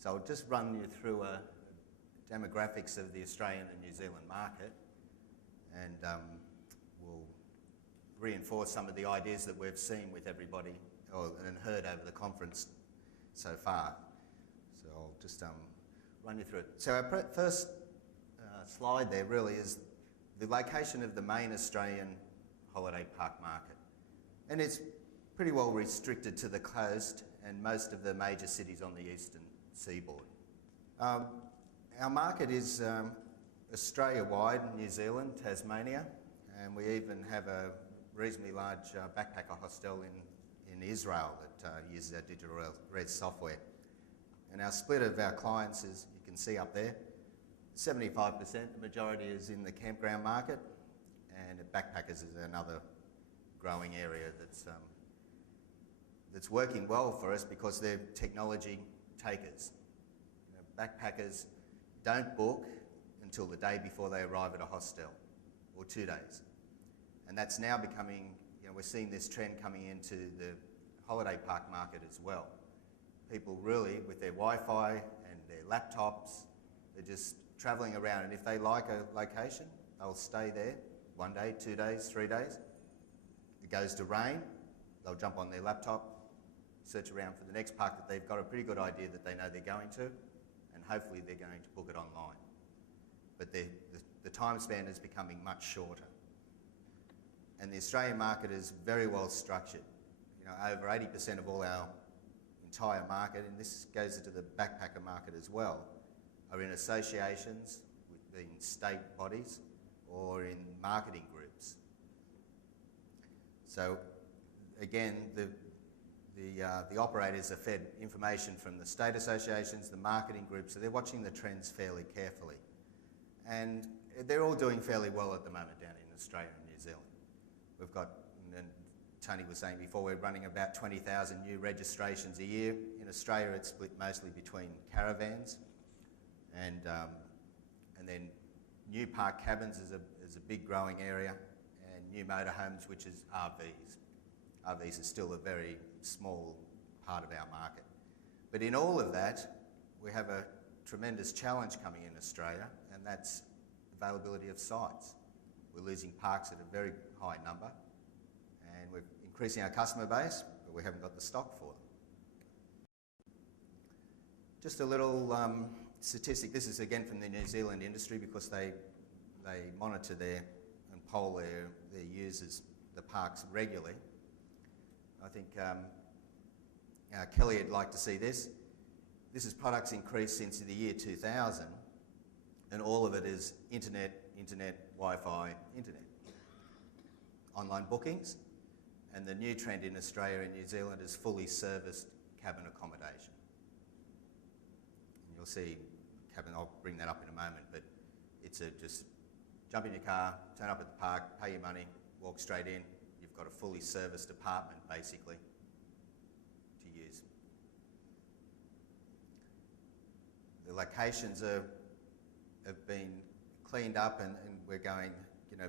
So I'll just run you through demographics of the Australian and New Zealand market, and we'll reinforce some of the ideas that we've seen with everybody and heard over the conference so far. So I'll just run you through it. So our first slide there really is the location of the main Australian holiday park market. And it's pretty well restricted to the coast and most of the major cities on the eastern seaboard. Our market is Australia-wide, New Zealand, Tasmania, and we even have a reasonably large backpacker hostel in Israel that uses our Digital Rez software. And our split of our clients is, you can see up there, 75%, the majority is in the campground market, and backpackers is another growing area that's working well for us because they're technology takers. You know, backpackers don't book until the day before they arrive at a hostel, or 2 days. And that's now becoming, we're seeing this trend coming into the holiday park market as well. People really, with their Wi-Fi and their laptops, they're just travelling around, and if they like a location, they'll stay there 1 day, 2 days, 3 days. It goes to rain, they'll jump on their laptop, search around for the next park that they've got a pretty good idea that they know they're going to, and hopefully they're going to book it online. But the time span is becoming much shorter. And the Australian market is very well structured. Over 80% of all our entire market, and this goes into the backpacker market as well, are in associations, being state bodies, or in marketing groups. So again, the operators are fed information from the state associations, the marketing groups, so they're watching the trends fairly carefully. And they're all doing fairly well at the moment down in Australia and New Zealand. We've got, and Tony was saying before, we're running about 20,000 new registrations a year. In Australia, it's split mostly between caravans and then new park cabins is a big growing area, and new motorhomes, which is RVs. RVs are still a very small part of our market. But in all of that, we have a tremendous challenge coming in Australia, and that's availability of sites. We're losing parks at a very high number, and we're increasing our customer base, but we haven't got the stock for them. Just a little statistic. This is again from the New Zealand industry, because they monitor and poll their users, the parks, regularly. I think Kelly would like to see this. This is products increased since the year 2000, and all of it is internet, Wi-Fi, internet. Online bookings, and the new trend in Australia and New Zealand is fully serviced cabin accommodation. And you'll see cabin, I'll bring that up in a moment, but it's just jump in your car, turn up at the park, pay your money, walk straight in. You've got a fully serviced apartment, basically, to use. The locations have been cleaned up, and we're going,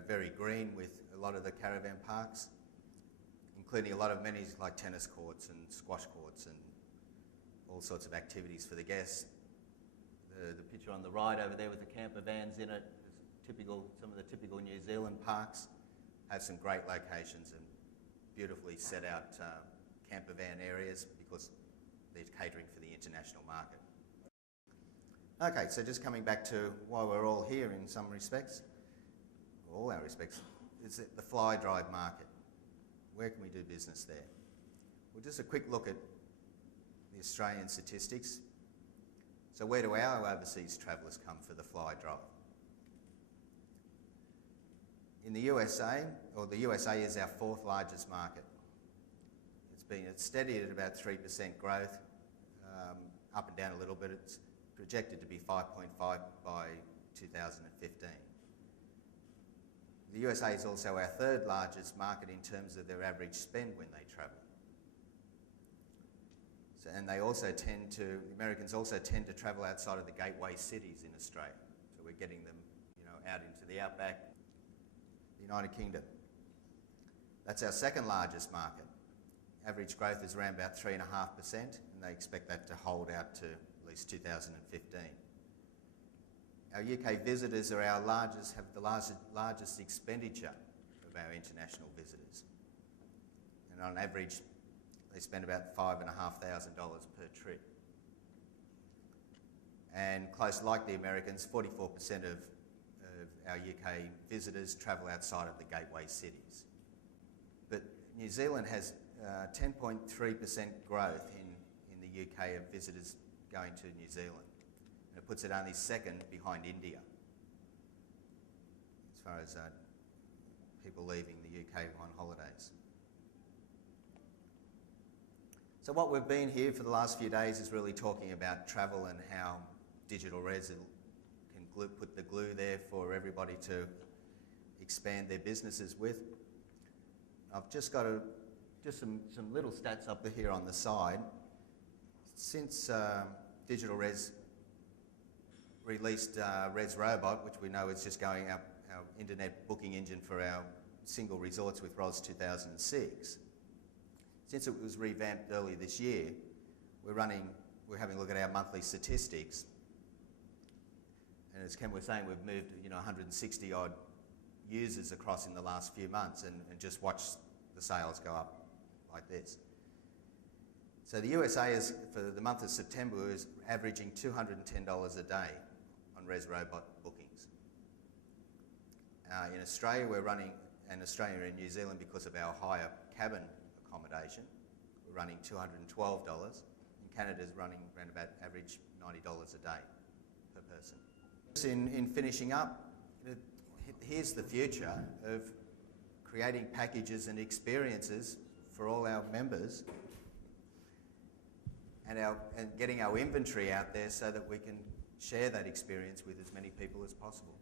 very green with a lot of the caravan parks, including a lot of amenities like tennis courts and squash courts and all sorts of activities for the guests. The picture on the right over there with the camper vans in it is some of the typical New Zealand parks have some great locations and beautifully set out camper van areas because they're catering for the international market. Okay, so just coming back to why we're all here in some respects, all our respects, is the fly drive market. Where can we do business there? Well, just a quick look at the Australian statistics. So where do our overseas travellers come for the fly drive? In the USA, the USA is our 4th largest market. It's steady at about 3% growth, up and down a little bit. It's projected to be 5.5 by 2015. The USA is also our 3rd largest market in terms of their average spend when they travel. So, and the Americans also tend to travel outside of the gateway cities in Australia. So we're getting them, out into the outback. The United Kingdom. That's our 2nd largest market. Average growth is around about 3.5%, and they expect that to hold out to at least 2015. Our UK visitors are have the largest expenditure of our international visitors. And on average, they spend about $5,500 per trip. And close like the Americans, 44% of our UK visitors travel outside of the gateway cities. But New Zealand has 10.3% growth in the UK of visitors going to New Zealand. And it puts it only second behind India as far as people leaving the UK on holidays. So what we've been here for the last few days is really talking about travel and how Digital Rez can put the glue there for everybody to expand their businesses with. I've just got some little stats up here on the side. Since Digital Rez released Rez Robot, which we know is just going up our internet booking engine for our single resorts with ROS 2006. Since it was revamped early this year, we're having a look at our monthly statistics. And as Ken was saying, we've moved 160 odd users across in the last few months and just watched the sales go up like this. So the USA is, for the month of September, is averaging $210 a day on Rez Robot bookings. In Australia, and Australia and New Zealand, because of our higher cabin accommodation, we're running $212. And Canada's running around about average $90 a day per person. In finishing up, here's the future of creating packages and experiences for all our members and getting our inventory out there so that we can share that experience with as many people as possible.